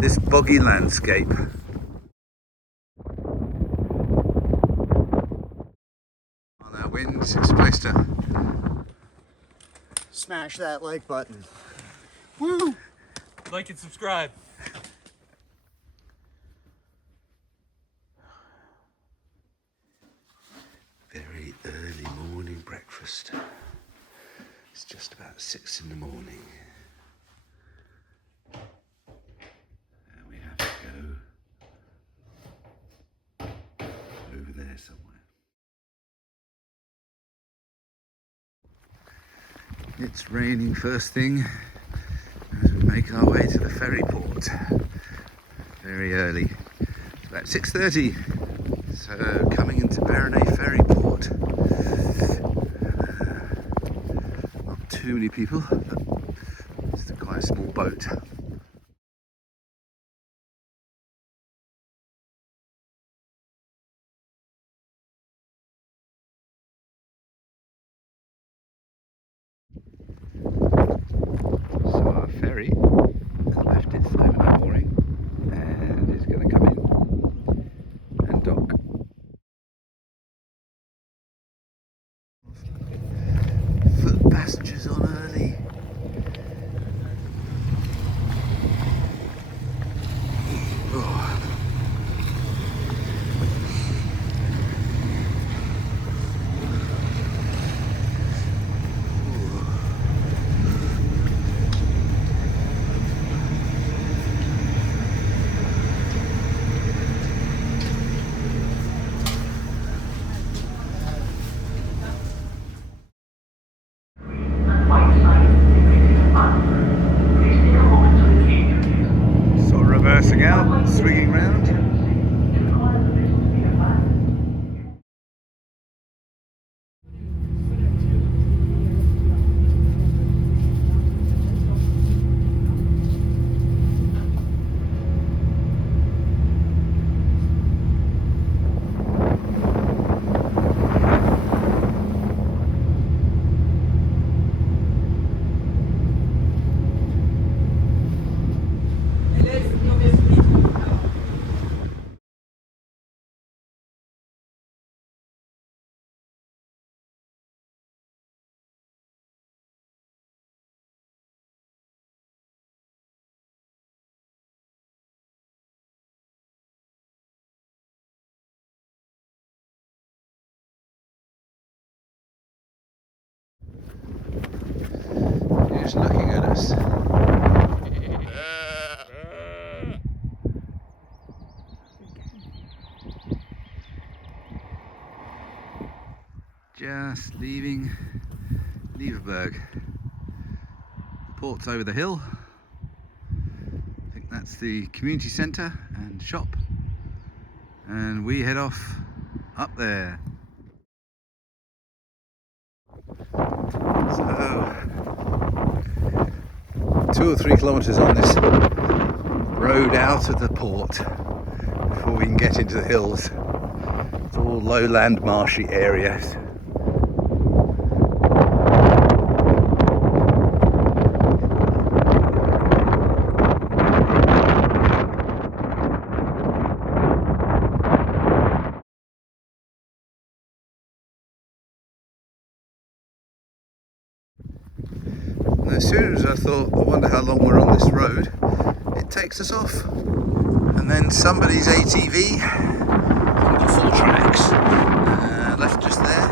this boggy landscape. On that wind, it's supposed to smash that like button. Woo! Like and subscribe. Very early morning breakfast. It's just about 6 in the morning. And we have to go over there somewhere. It's raining first thing as we make our way to the ferry port. Very early. It's about 6:30. So coming into Berneray ferry port. Not too many people, but it's quite a small boat. So our ferry has left its overnight mooring and is going to come in and dock. Foot passengers on early. Oh. Reversing out, swinging round. He's looking at us. Just leaving Leverburgh. The port's over the hill. I think that's the community centre and shop. And we head off up there. So 2 or 3 kilometres on this road out of the port before we can get into the hills. It's all lowland marshy areas. As soon as I thought, I wonder how long we're on this road, it takes us off. And then somebody's ATV, hasn't got full tracks, left just there.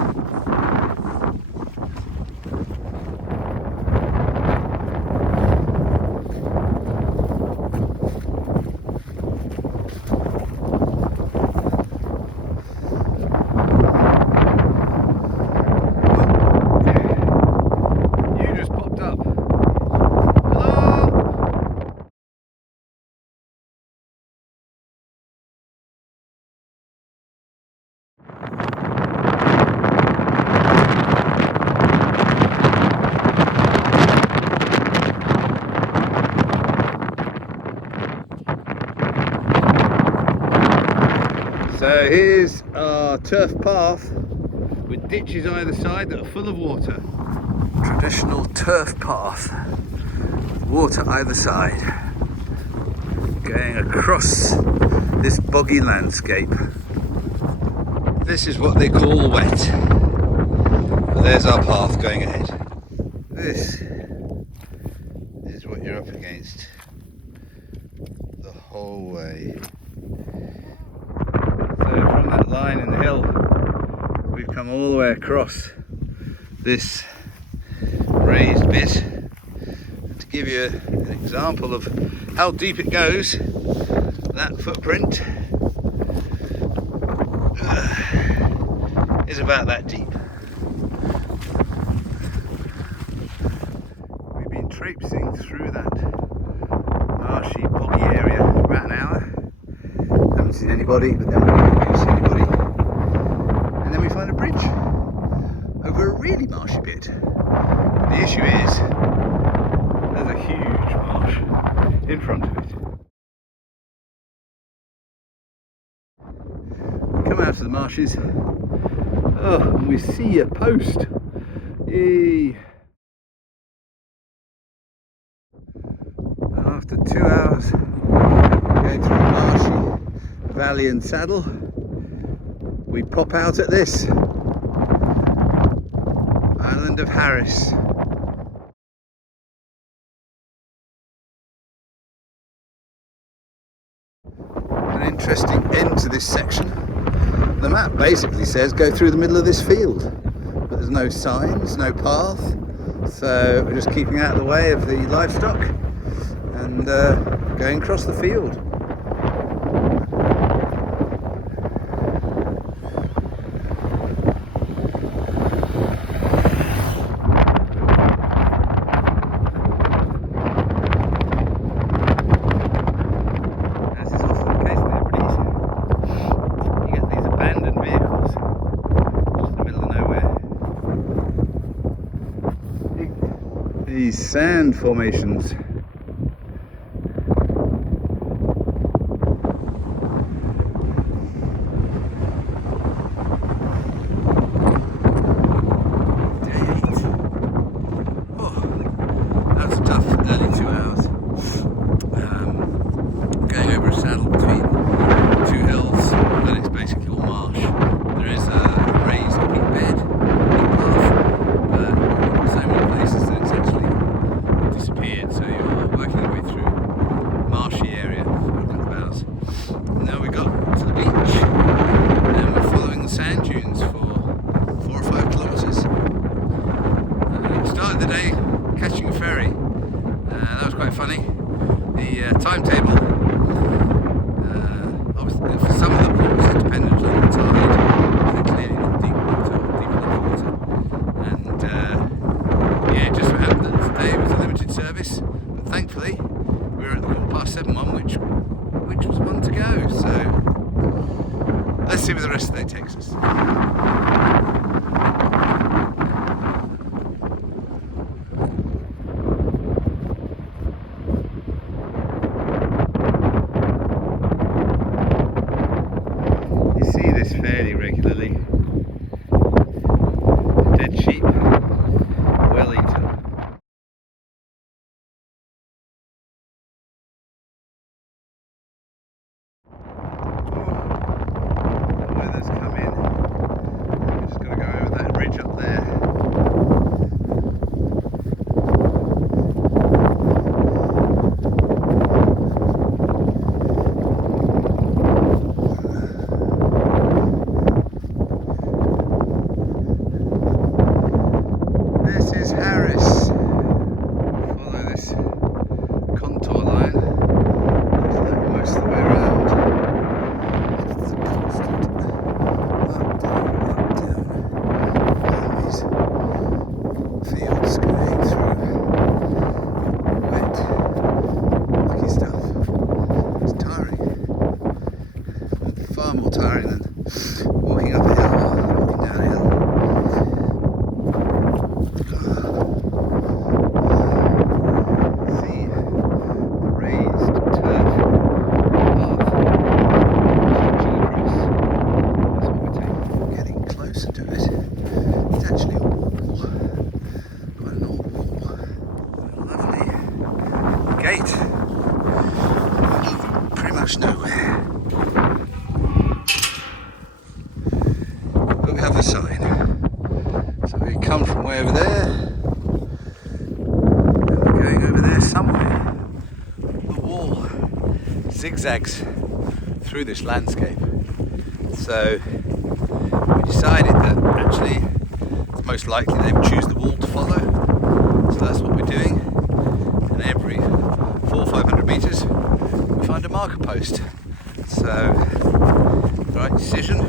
So here's our turf path with ditches either side that are full of water. Traditional turf path, water either side. going across this boggy landscape. This is what they call wet. But there's our path going ahead. This is what you're up against the whole way. So from that line in the hill, we've come all the way across this raised bit. To give you an example of how deep it goes, that footprint is about that deep. We've been traipsing through that marshy, boggy area for about an hour. Haven't seen anybody, but then we don't see anybody. And then we find a bridge over a really marshy bit. The issue is, there's a huge marsh in front of it. We come out of the marshes, and we see a post. Yay! After 2 hours going through a marshy valley and saddle, we pop out at this island of Harris. An interesting end to this section. The map basically says go through the middle of this field, but there's no signs, no path, so we're just keeping out of the way of the livestock and going across the field. These sand formations. Catching a ferry. That was quite funny. The timetable, obviously for some of the ports it's dependent on the tide. They're clearly not deep water or deep enough water. And yeah, it just so happened that today was a limited service. But thankfully we were at the 7:15 one, which was one to go. So let's see where the rest of the day takes us. Fairly regularly. Dead sheep, well eaten. The weather's come in. We've just got to go over that ridge up there. gate. gosh nowhere. But we have the sign. So we come from way over there, and we're going over there somewhere. The wall zigzags through this landscape. So we decided that actually it's most likely they would choose the wall to follow. So that's what we're doing. And every 400 or 500 metres we find a marker post. So right decision.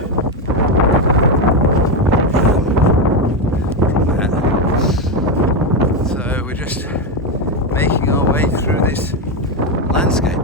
From that. So we're just making our way through this landscape.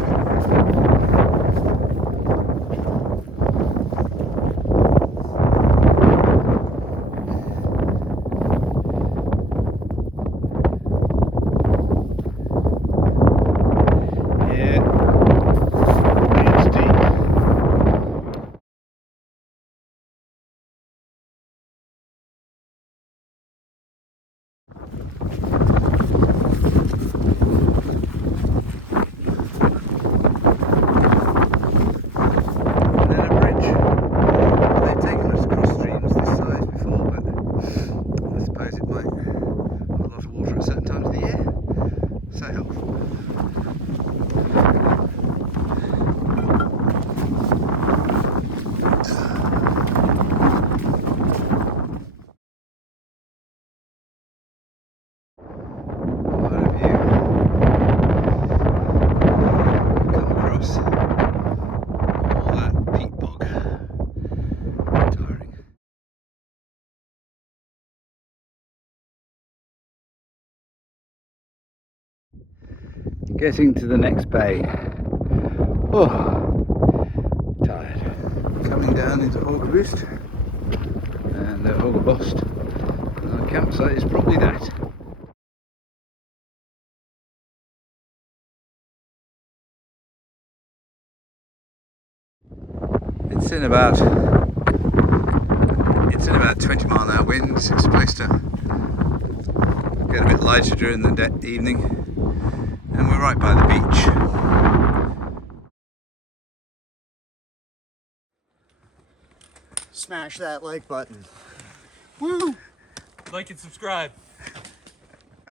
Getting to the next bay. Oh, tired. Coming down into Horgabost and Horgabost. Our campsite is probably that. It's in about 20 mile an hour winds. It's supposed to get a bit lighter during the evening, and we're right by the beach. Smash that like button. Woo! Like and subscribe.